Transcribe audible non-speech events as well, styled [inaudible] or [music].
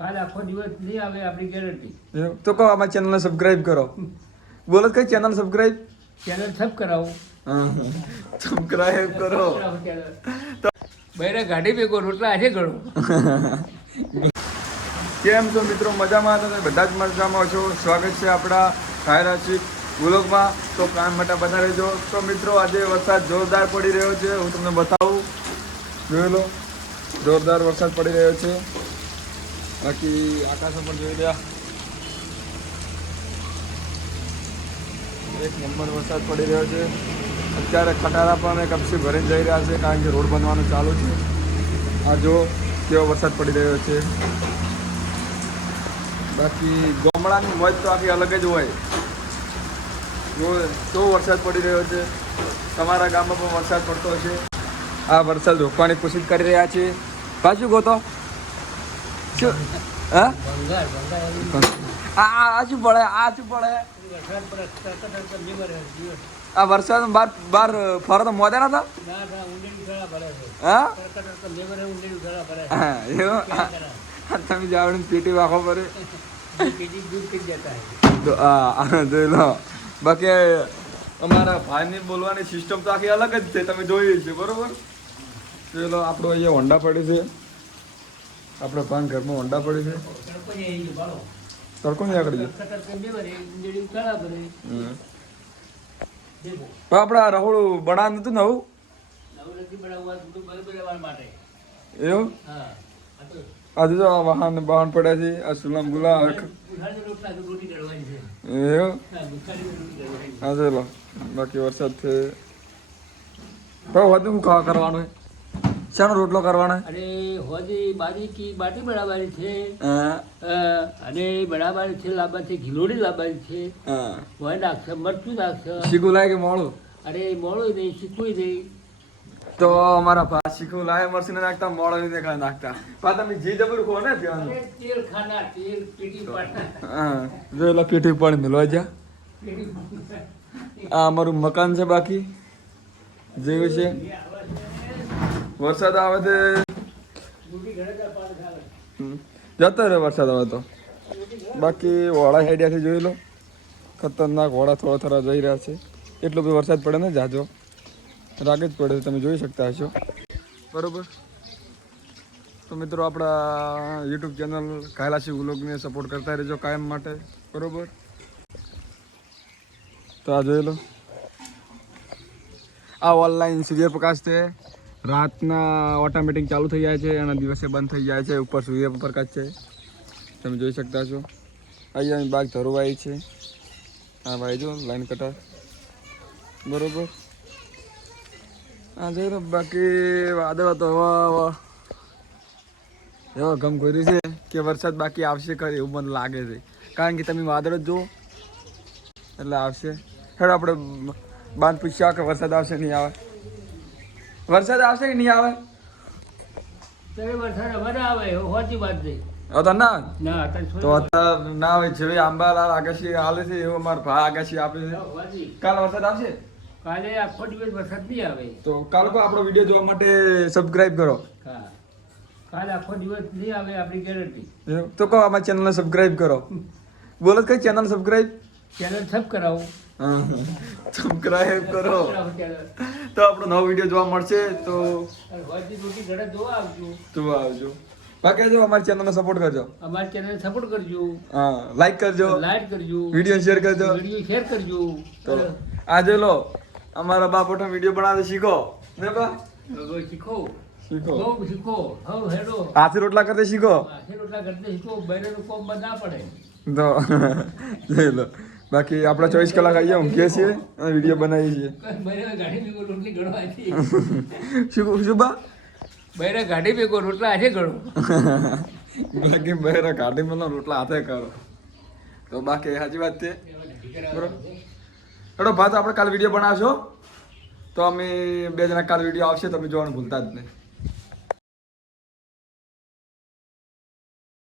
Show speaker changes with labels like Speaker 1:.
Speaker 1: કાલ આખો દિવસ નહીં આવે આપણી ગેરંટી
Speaker 2: તો કહો અમારી ચેનલને સબસ્ક્રાઇબ કરો. બોલો કઈ ચેનલ સબસ્ક્રાઇબ
Speaker 1: ચેનલ સબ કરાવો.
Speaker 2: સબસ્ક્રાઇબ કરો.
Speaker 1: બૈરા ગાડી ભેગો રોટલા આજે ગણો
Speaker 2: કેમ છો મિત્રો? મજામાં તમે બધા જ મજામાં છો? સ્વાગત છે આપણા સાયરાશિક વ્લોગમાં તો કામ માટે બધા રહેજો. તો મિત્રો આજે વરસાદ જોરદાર પડી રહ્યો છે. હું તમને બતાવું. જોઈ લો. જોરદાર વરસાદ પડી રહ્યો છે. બાકી આકાશ પણ જોઈ રહ્યા. એક નંબર વરસાદ પડી રહ્યો છે. અત્યારે ખટારા પણ કપસી ભરીને જઈ રહ્યા છે કારણ કે રોડ બનવાનું ચાલુ છે. આ જો કેવો વરસાદ પડી રહ્યો છે. બાકી ગામડાની મોજ તો આખી અલગ જ હોય. જો કેવો વરસાદ પડી રહ્યો છે. તમારા ગામમાં પણ વરસાદ પડતો છે આ વરસાદ રોકવાની કોશિશ કરી રહ્યા છે. પાછું ગોતો. શું હા આ શું પડે આ શું પડે આ વરસાદ બાર બાર ફરો તો મોદા નતા હા હા, એવું તમે જાવડીને પેટી વાખો પડે
Speaker 1: હે
Speaker 2: તો આ જોઈ લો બાકી અમારા ભાઈની બોલવાની સિસ્ટમ તો આખી અલગ જ છે તમે જોઈ છે બરોબર જોઈ આપણો અહીંયા હોન્ડા પડી છે આપણે પાન ઘરમાં ઊંડા પડે છે.
Speaker 1: તડકો આવી
Speaker 2: નહીં આગળ પણ આપણે આ રહોળું બનાવ નતું
Speaker 1: બનાવવા માટે.
Speaker 2: એવું?
Speaker 1: તો
Speaker 2: આજે આ વાહન વાહન પડ્યા છે આ સુલામ ગુલા એવું?
Speaker 1: હા બુખારની રોટી દળવાની
Speaker 2: હા જોઈ લો બાકી વરસાદ છે. ભાઈ વધુ ખાવા કરવાનું શાનો રોટલો કરવાનો?
Speaker 1: અરે હોજી બારી કી બાટી બનાવવાની છે. અને બરાબર છે લાંબા છે ઘીલોડી લાવવાની છે. હોય નાખશે મરચું નાખશે.
Speaker 2: શીખું લાગે કે મોળું
Speaker 1: અરે મોળું નહીં શીખવું નહીં.
Speaker 2: તો અમારા ભા શીખું લાય મરસી નાખતા મોડો નહીં ખાઈ નાખતા. પા તમે જી જબર ખો ને ત્યાંનું
Speaker 1: તેલ ખાના તેલ પીટી પાટા
Speaker 2: હા જો લો પીઠી પણ મિલવા જા. આ અમારું મકાન છે બાકી. જેવું છે. વરસાદ આવે છે. જતો રહે વરસાદ આવે તો. બાકી વોળા હેડિયાથી જોઈ લો. ખતરનાક વોળા થોડા થોડા જઈ રહ્યા છે. એટલો બધો વરસાદ પડે ને જાજો. રાગે જ પડે તમે જોઈ શકતા હશો. બરોબર? તો મિત્રો આપણા યુટ્યુબ ચેનલ કાયલાસી વ્લોગને સપોર્ટ કરતા રહેજો કાયમ માટે. બરોબર? તો આ જોઈ લો. આ ઓનલાઈન સૂર્યપ્રકાશ છે. રાતના ઓટોમેટિક ચાલુ થઈ જાય છે અને દિવસે બંધ થઈ જાય છે. ઉપર સૂર્યપ્રકાશ છે. તમે જોઈ શકતા છો. અહીંયા બાગ ધરુવાઈ છે. આ ભાઈ જો લાઈન કટર બરોબર? હા જોઈ બાકી વાદળો તો હવા એવા ગમ કરી છે કે વરસાદ બાકી આવશે ખરી એવું મને લાગે છે. કારણ કે તમે વાદળ જ જુઓ. એટલે આવશે. હેડો, આપણે બાંધ પૂછ્યા કે વરસાદ આવશે નહીં આવે. વરસાદ આવશે કે નહીં આવે?
Speaker 1: વરસાદ અમારે આવે હોતી વાત નહીં
Speaker 2: તો ના. તો અત્યારે ના આવે જેવી આંબાલાલ આગાશી હાલે છે એવું અમારા ભાઈ આગાશી આપે છે. કાલ વરસાદ આવશે?
Speaker 1: કાલે આખો દિવસ વરસાદ નહીં આવે.
Speaker 2: તો કાલ કો આપણો વીડિયો જોવા માટે સબસ્ક્રાઇબ કરો.
Speaker 1: હા. કાલે આખો દિવસ નહીં આવે આપણી ગેરંટી
Speaker 2: તો કહો અમારી ચેનલને સબસ્ક્રાઇબ કરો. બોલો કઈ ચેનલ સબસ્ક્રાઇબ
Speaker 1: ચેનલ સબ કરાવો.
Speaker 2: સબસ્ક્રાઇબ કરો. તો આપણો નવો વીડિયો જોવા મળશે તો
Speaker 1: જોવા આવજો.
Speaker 2: બાકી જો અમારી ચેનલને સપોર્ટ કરજો.
Speaker 1: અમારી ચેનલ સપોર્ટ કરજો.
Speaker 2: હા લાઈક કરજો.
Speaker 1: લાઈક કરજો.
Speaker 2: વીડિયો શેર કરજો.
Speaker 1: વીડિયો શેર કરજો.
Speaker 2: તો આજે લો અમારા બાપોટો વીડિયો બનાવતા શીખો. ને બા?
Speaker 1: શીખો.
Speaker 2: શીખો.
Speaker 1: શીખો. હવે હેડો.
Speaker 2: હાથી રોટલા કરતા શીખો.
Speaker 1: આખી રોટલા કરતે શીખો. બૈરાનું કોમ બધા ના પડે.
Speaker 2: તો [laughs] લો. બાકી આપણે ચોવીસ કલાક આવીએ ઊંઘીએ છીએ અને વીડિયો બનાવીએ છીએ.
Speaker 1: બૈરા [laughs]
Speaker 2: શું શું બા
Speaker 1: બૈરા ગાડી ભેગો રોટલા આજે કરો [laughs]
Speaker 2: બાકી બહેરા ગાડી મને રોટલા હાથે કરો. તો બાકી સાચી વાત છે. બરોબર. હેડો ભાત આપણે કાલ વીડિયો બનાવશો. તો અમે બે જણા કાલ વીડિયો આવશે તમે જોવાનું ભૂલતા જ નહીં.